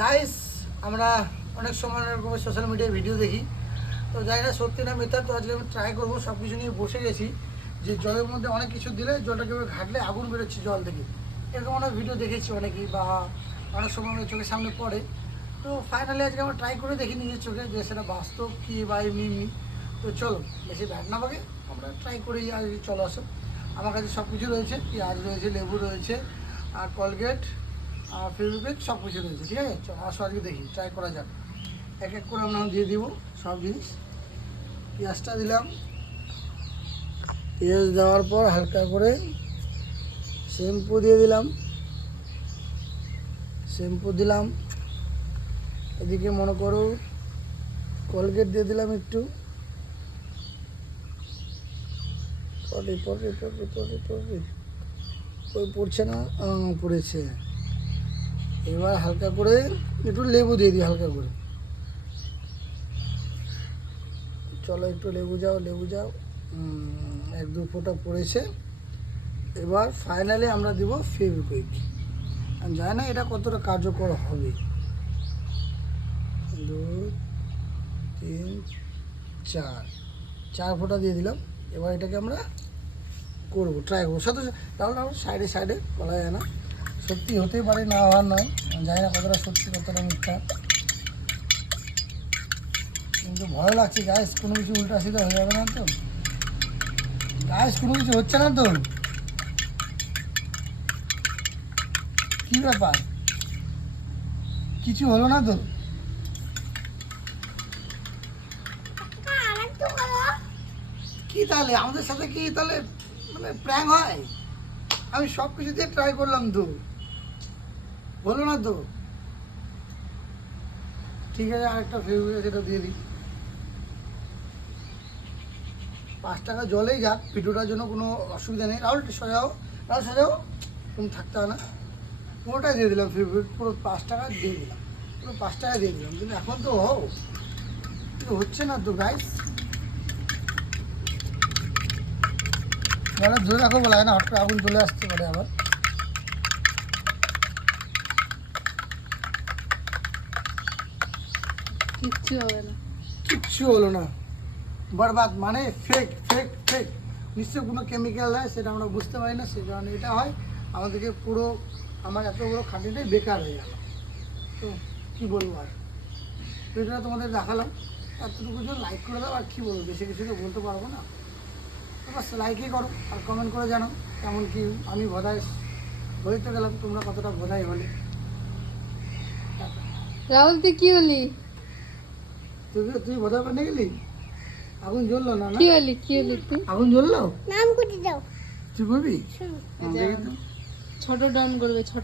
Guys আমরা অনেক সময় এরকম সোশ্যাল মিডিয়ায় ভিডিও দেখি, তো জানি না সত্যি না মিথ্যা। তো আজকে আমি ট্রাই করবো, সব কিছু নিয়ে বসে গেছি যে জলের মধ্যে অনেক কিছু দিলে জলটা কীভাবে ঘাটলে আগুন বেরোচ্ছে জল থেকে। এরকম অনেক ভিডিও দেখেছি অনেকেই, বা অনেক সময় আমার চোখের সামনে পড়ে। তো ফাইনালি আজকে আমরা ট্রাই করে দেখি নিজের চোখে যে সেটা বাস্তব কী বা এমনি। তো চলো বেশি ব্যাট না পাকে আমরা ট্রাই করি। আর চলো আসো, আমার কাছে সব কিছু রয়েছে, পেঁয়াজ রয়েছে, লেবু রয়েছে, আর কলগেট আর ফেভিকুইক সব কিছু রয়েছে। ঠিক আছে, চলো আসো আজকে দেখি, ট্রাই করা যাক। এক এক করে আমরা দিয়ে দিব সব জিনিস। পেঁয়াজটা দিলাম, পেঁয়াজ দেওয়ার পর হালকা করে শ্যাম্পু দিয়ে দিলাম, এদিকে মনে করো কলগেট দিয়ে দিলাম একটু, পড়ছে না, পড়েছে। এবার হালকা করে একটু লেবু দিয়ে দিই, হালকা করে। চলো একটু লেবু যাও, এক দু ফোঁটা পড়েছে। এবার ফাইনালি আমরা দিব ফেভিকুইক। আমি জানি না এটা কতটা কার্যকর হবে। 2 3 4 ফোঁটা দিয়ে দিলাম। এবার এটাকে আমরা করবো, ট্রাই করবো। সাথে তাহলে আমরা সাইডে বলা যায় না, সত্যি হতেই পারে, না হওয়ার নয়। জানি না কতটা সত্যি কতটা মিথ্যা, কিন্তু ভয় লাগছে গাইস, কোনো কিছু উল্টা সিধা হয়ে যাবে না তো গাইস? কোনো কিছু হচ্ছে না তো? কি ব্যাপার, কিছু হলো না তো? কি তাহলে আমাদের সাথে কি তাহলে মানে প্র্যাঙ্ক হয়? আমি সব কিছু দিয়ে ট্রাই করলাম তো, হলো না তো। ঠিক আছে, আরেকটা ফেভিকুইক সেটা দিয়ে দিই। 5 টাকা জলেই যাক, ভিডিওটার জন্য কোনো অসুবিধা নেই। রাহুল সাজাও, তুমি থাকতে হয় না। পুরোটাই দিয়ে দিলাম ফেভিকুইক, পুরো 5 টাকা দিয়ে দিলাম, পুরো 5 টাকা দিয়ে দিলাম। কিন্তু এখন তো কিন্তু হচ্ছে না তো গাইস। মানে ধরে রাখো বলা হয় না, হট করে আগুন চলে আসতে পারে আবার। কিচ্ছু হলো না, বরবাদ। মানে ফেক। নিশ্চয়ই কোনো কেমিক্যাল দেয়, সেটা আমরা বুঝতে পারি না, সেই কারণে এটা হয়। আমাদেরকে পুরো আমার এত বড়ো খাঁটিটাই বেকার হয়ে গেল। তো কী বলবো আর, ভিডিওটা তোমাদের দেখালাম, এতটুকু জন্য লাইক করে দাও। আর কী বলবো, বেশি কিছু তো বলতে পারবো না। বাস লাইকই করো আর কমেন্ট করে জানো কেমন কি। আমি বোধায় বলতে গেলাম, তোমরা কতটা বোধাই হলে। রাহুল তুই কি হলি? তুই বোধহয় বানিয়ে গেলি। আগুন জ্বললো না? কি হলি তুই? আগুন জ্বললো, নাম কুটি দাও। তুই করবি? ছোট ডাউন করবে, ছোট